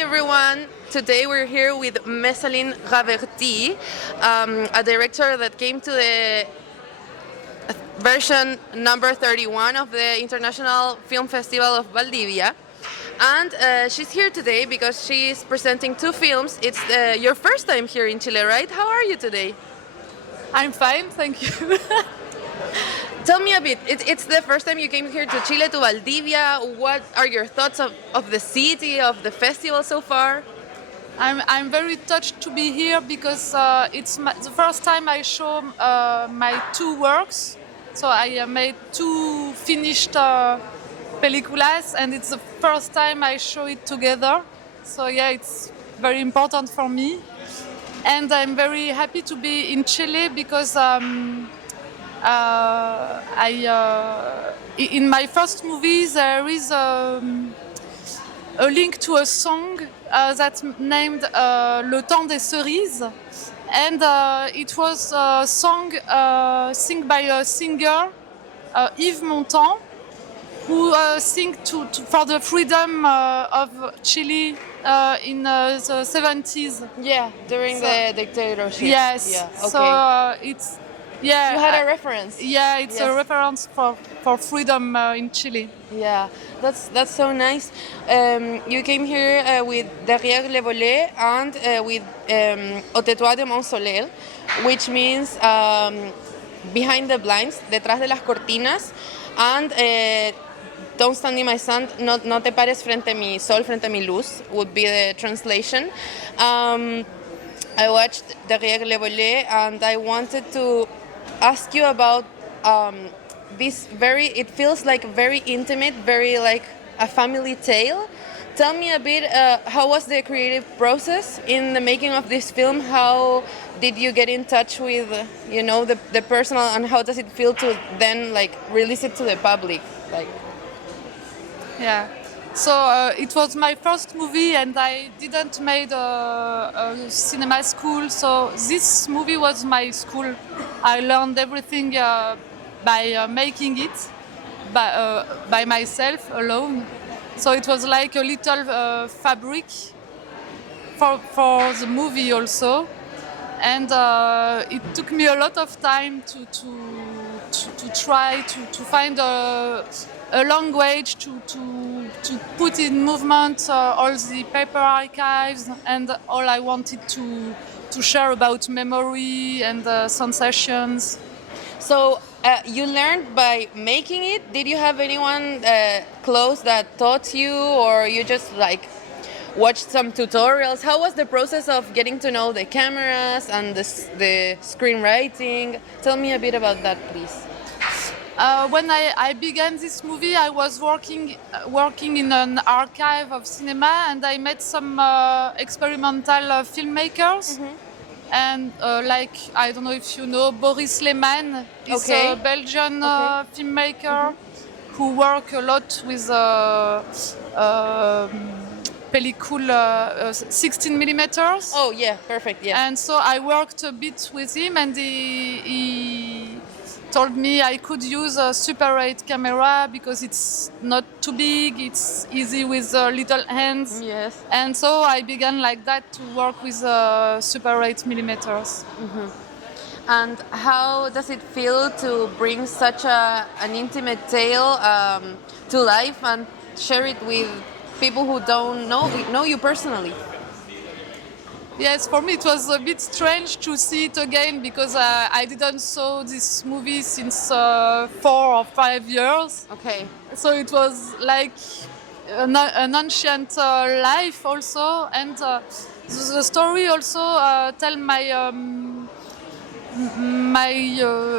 everyone. Today we're here with Messaline Raverdy, a director that came to the version number 31 of the International Film Festival of Valdivia. And she's here today because she's presenting two films. It's your first time here in Chile, right? How are you today? I'm fine, thank you. Tell me a bit. It's the first time you came here to Chile, to Valdivia. What are your thoughts of the city, of the festival so far? I'm very touched to be here because it's the first time I show my two works. So I made two finished películas, and it's the first time I show it together. So yeah, it's very important for me. And I'm very happy to be in Chile because in my first movie there is a link to a song that's named Le Temps des Cerises, and it was a song sung by a singer, Yves Montand, who sang for the freedom of Chile in the 70s. Yeah, during the dictatorship. Yes. Yeah. Okay. So it's yeah. You had a reference. Yeah, it's Yes. a reference for freedom in Chile. Yeah, that's so nice. You came here with Derrière les volets and with Ôte-toi de mon soleil, which means behind the blinds, detrás de las cortinas, and don't stand in my sun, no te pares frente a mi sol, frente a mi luz, would be the translation. I watched Derrière les volets and I wanted to ask you about this it feels like very intimate, very like a family tale. Tell me a bit, how was the creative process in the making of this film? How did you get in touch with, the personal, and how does it feel to then like release it to the public? Like, Yeah. So it was my first movie, and I didn't make a cinema school. So this movie was my school. I learned everything by making it by myself alone. So it was like a little fabric for the movie also, and it took me a lot of time to try to find a language to put in movement all the paper archives and all I wanted to share about memory and sensations. so you learned by making it. Did you have anyone close that taught you, or you just like watched some tutorials? How was the process of getting to know the cameras and the screenwriting? Tell me a bit about that, please. When I began this movie, I was working in an archive of cinema, and I met some experimental filmmakers. Mm-hmm. And like, I don't know if you know, Boris Lehmann is Okay. a Belgian filmmaker who work a lot with película 16 millimeters. Oh yeah, perfect. Yeah. And so I worked a bit with him, and he told me I could use a Super 8 camera because it's not too big, it's easy with little hands. Yes. And so I began like that to work with Super 8 millimeters. And how does it feel to bring such an intimate tale to life and share it with people who don't know you personally? Yes, for me it was a bit strange to see it again because I didn't saw this movie since 4 or 5 years. Okay. So it was like an ancient life also, and the story also tell my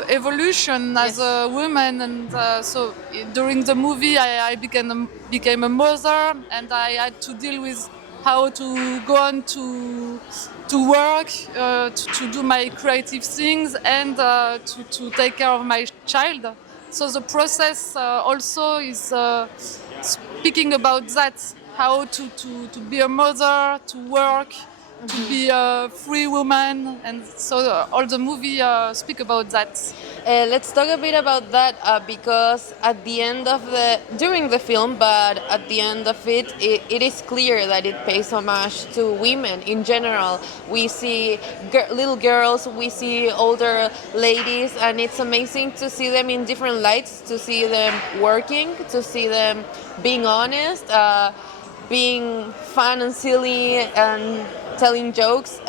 evolution as a woman, and so during the movie I became a mother, and I had to deal with how to go on to work, to do my creative things, and to take care of my child. So the process also is speaking about that, how to be a mother, to work, to be a free woman, and so all the movie speak about that. Let's talk a bit about that because at the end of during the film, but at the end of it is clear that it pays homage to women in general. We see little girls, we see older ladies, and it's amazing to see them in different lights, to see them working, to see them being honest, being fun and silly and telling jokes.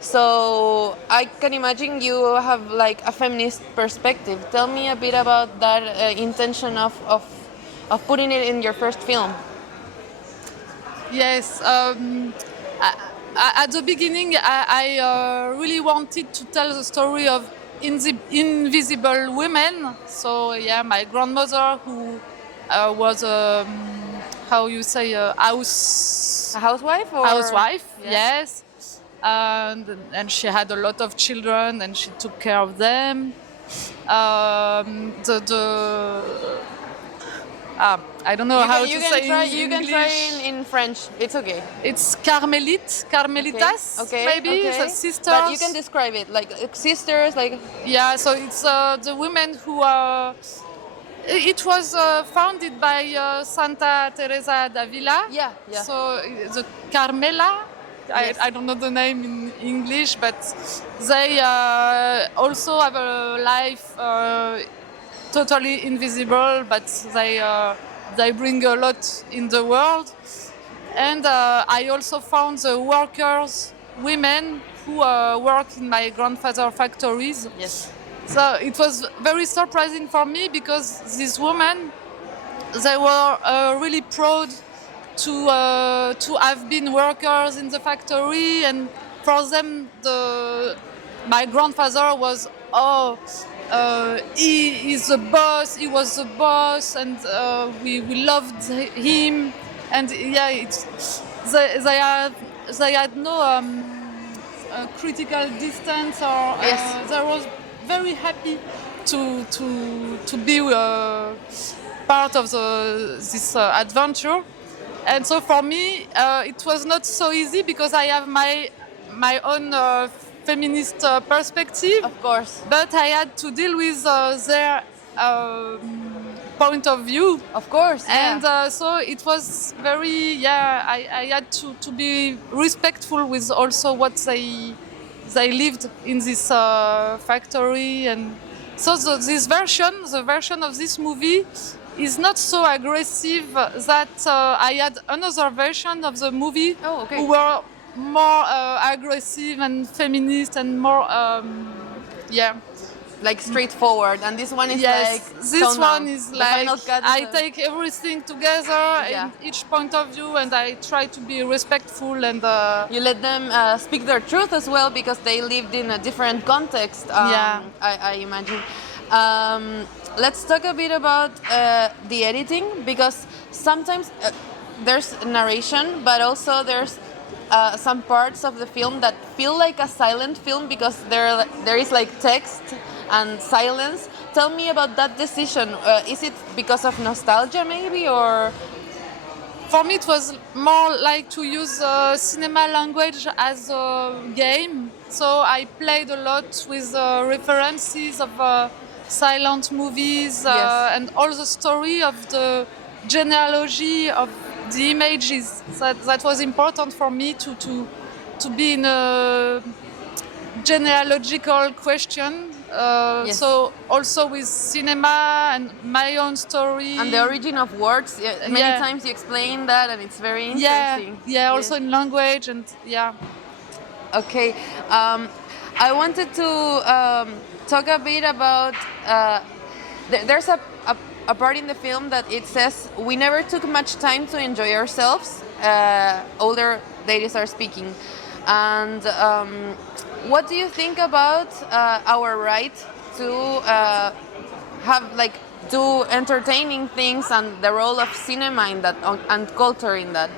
So I can imagine you have like a feminist perspective. Tell me a bit about that intention of putting it in your first film. Yes, at the beginning I really wanted to tell the story of invisible women. So yeah, my grandmother who was how you say A housewife? Or? housewife, Yes. yes. And she had a lot of children and she took care of them. I don't know how to say in You can English. try in French. It's okay. It's Carmelitas, Okay. maybe Okay. the sisters. But you can describe it like sisters, like. Yeah, so it's the women who are. It was founded by Santa Teresa d'Avila. Yeah. So the Carmela, Yes. I don't know the name in English, but they also have a life totally invisible, but they bring a lot in the world. And I also found the workers, women who work in my grandfather's factories. Yes. So it was very surprising for me because these women, they were really proud to have been workers in the factory, and for them my grandfather was he is the boss, he was the boss, and we loved him, and yeah, they had no critical distance, or Yes. they was very happy to be part of this adventure. And so for me, it was not so easy because I have my own feminist perspective. Of course. But I had to deal with their point of view. Of course. Yeah. And so it was very, I had to be respectful with also what they lived in this factory. And so the version of this movie is not so aggressive that I had another version of the movie who were more aggressive and feminist and more, like straightforward, and this one is yes, like this toned one down. is The like final cut I is take everything together Yeah. in each point of view, and I try to be respectful and you let them speak their truth as well because they lived in a different context. Yeah. I imagine. Let's talk a bit about the editing, because sometimes there's narration, but also there's some parts of the film that feel like a silent film because there is like text and silence. Tell me about that decision. Is it because of nostalgia maybe, or? for me it was more like to use cinema language as a game. So I played a lot with references of silent movies Yes. and all the story of the genealogy of the images. That was important for me to be in a genealogical question. Yes. So also with cinema and my own story. And the origin of words. Many Yeah. times you explain that, and it's very Yeah, interesting. yeah, also in language and yeah. Okay, I wanted to talk a bit about. There's a part in the film that it says we never took much time to enjoy ourselves. Older ladies are speaking, and what do you think about our right to have do entertaining things and the role of cinema in that and culture in that?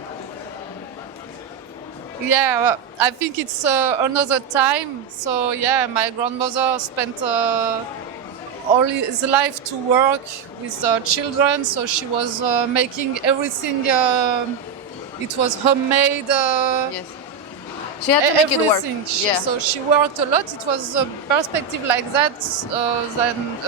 Yeah, well, I think it's another time. So yeah, my grandmother spent all his life to work with children. So she was making everything. It was homemade. Yes. She had to make it work. everything. Yeah. So she worked a lot. It was a perspective like that. Then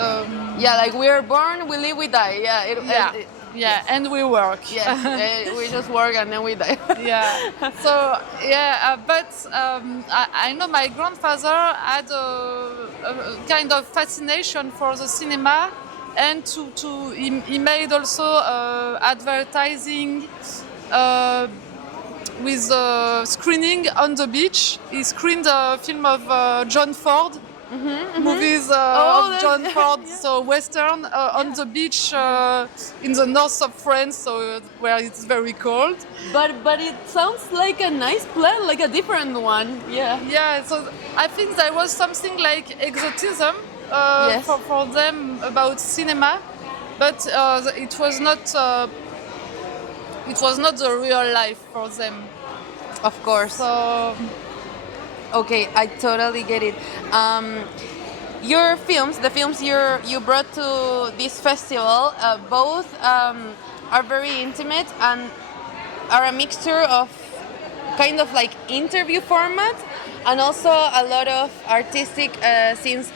Yeah, like we are born, we live, we die. Yeah. Yeah, and we work. Yes. We just work and then we die. Yeah. So yeah, but I know my grandfather had a kind of fascination for the cinema, and he made also advertising with screening on the beach. He screened a film of John Ford. Movies of John Ford, so Western on the beach in the north of France, so where it's very cold. But it sounds like a nice plan, like a different one. Yeah. Yeah, so I think there was something like exotism Yes. for them about cinema, but it was not the real life for them. Of course. So Okay, I totally get it. Your films, the films you brought to this festival, both are very intimate and are a mixture of kind of like interview format and also a lot of artistic scenes.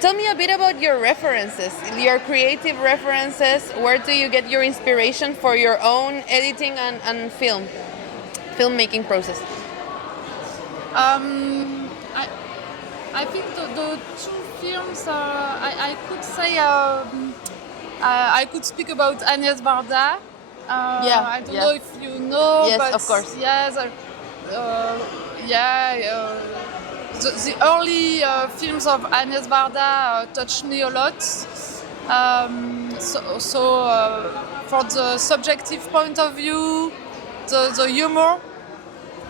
Tell me a bit about your references, your creative references. Where do you get your inspiration for your own editing and filmmaking process? I think the two films, I could say, I could speak about Agnès Varda. I don't know if you know, yes, but of course. Yes, the early films of Agnès Varda touched me a lot. For the subjective point of view, the humor,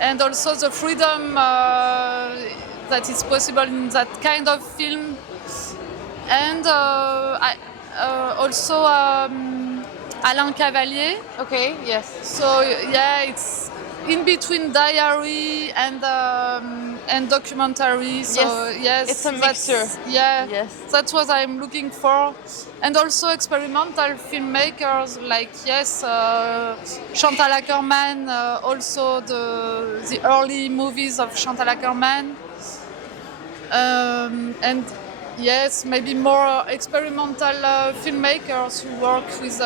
and also the freedom that is possible in that kind of film. And also Alain Cavalier. Okay, yes. So yeah, it's in between diary and documentary. So yes, it's a mixture. Yeah, Yes. that's what I'm looking for. And also experimental filmmakers like Chantal Akerman, also the early movies of Chantal Akerman. And yes, maybe more experimental filmmakers who work with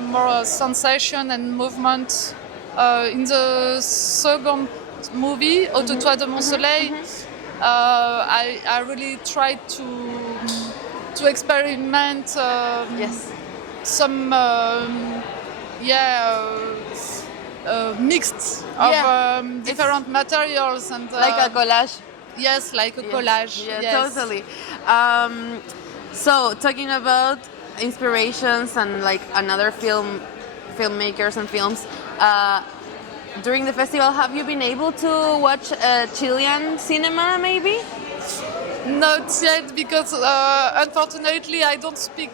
more sensation and movement. In the second movie, Ôte-toi de mon soleil, I really tried to experiment some mixed of different materials and Like a collage. Yes, like a collage. Yeah, yes. totally. So talking about inspirations and like another filmmakers and films. During the festival, have you been able to watch Chilean cinema, maybe? Not yet, because unfortunately I don't speak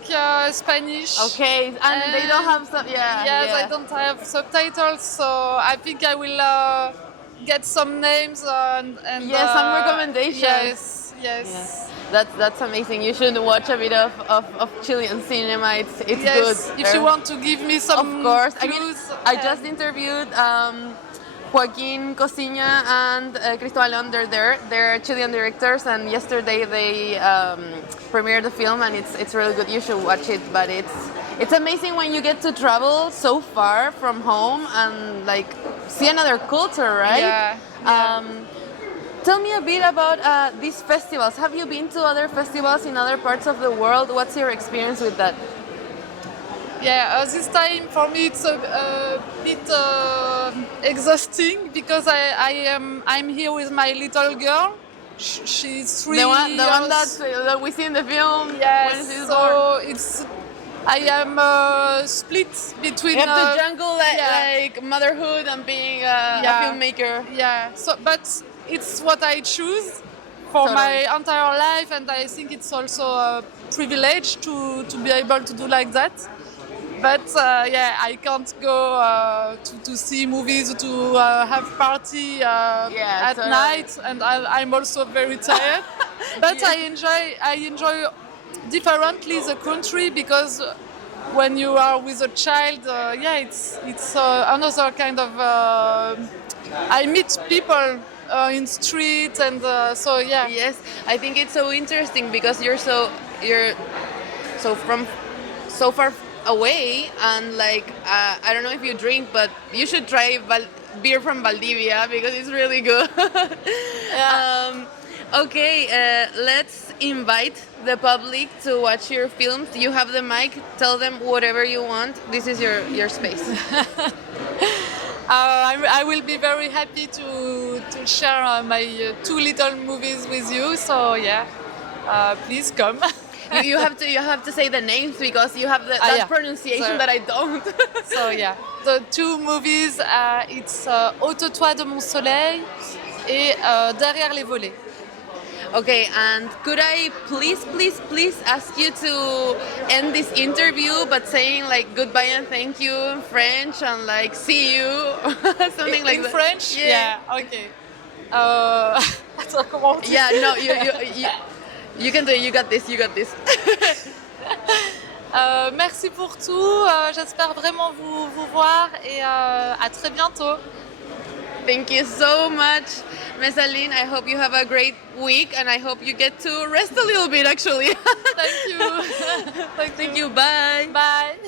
Spanish. Okay, and they don't have some. Yes, I don't have subtitles, so I think I will get some names and some recommendations. Yes. That's amazing. You should watch a bit of Chilean cinema. It's good. If you want to give me some of course. clues. I just interviewed Joaquin Cosiña and Cristóbal León. They're Chilean directors, and yesterday they premiered the film, and it's really good. You should watch it. But it's amazing when you get to travel so far from home and like see another culture, right? Yeah. Tell me a bit about these festivals. Have you been to other festivals in other parts of the world? What's your experience with that? Yeah, this time for me it's a bit exhausting because I'm here with my little girl. She's 3 the one years. that we see in the film. Yes, when she's so born. I am split between. You have to jungle like motherhood and being a filmmaker. Yeah. So, but it's what I choose for my entire life, and I think it's also a privilege to be able to do like that. But I can't go to see movies, to have party at night, and I'm also very tired. But I enjoy differently the country, because when you are with a child, it's another kind of. I meet people in street, and so yeah. Yes, I think it's so interesting because you're from so far away, and like I don't know if you drink, but you should try beer from Valdivia because it's really good. Yeah. Okay, let's invite the public to watch your films. You have the mic. Tell them whatever you want. This is your space. I will be very happy to share my 2 little movies with you. So yeah, please come. you have to say the names because you have that yeah. pronunciation So- that I don't. So yeah, the 2 movies, it's Ôte-toi de mon soleil et Derrière les volets. Okay, and could I please ask you to end this interview but saying like goodbye and thank you in French and like see you, something like in that. French? Yeah. Okay. Attends, comment on dit? Yeah, no, you can do it. You got this. Merci pour tout. J'espère vraiment vous voir et à très bientôt. Thank you so much, Messaline. I hope you have a great week and I hope you get to rest a little bit actually. Thank you. Thank you. Bye. Bye.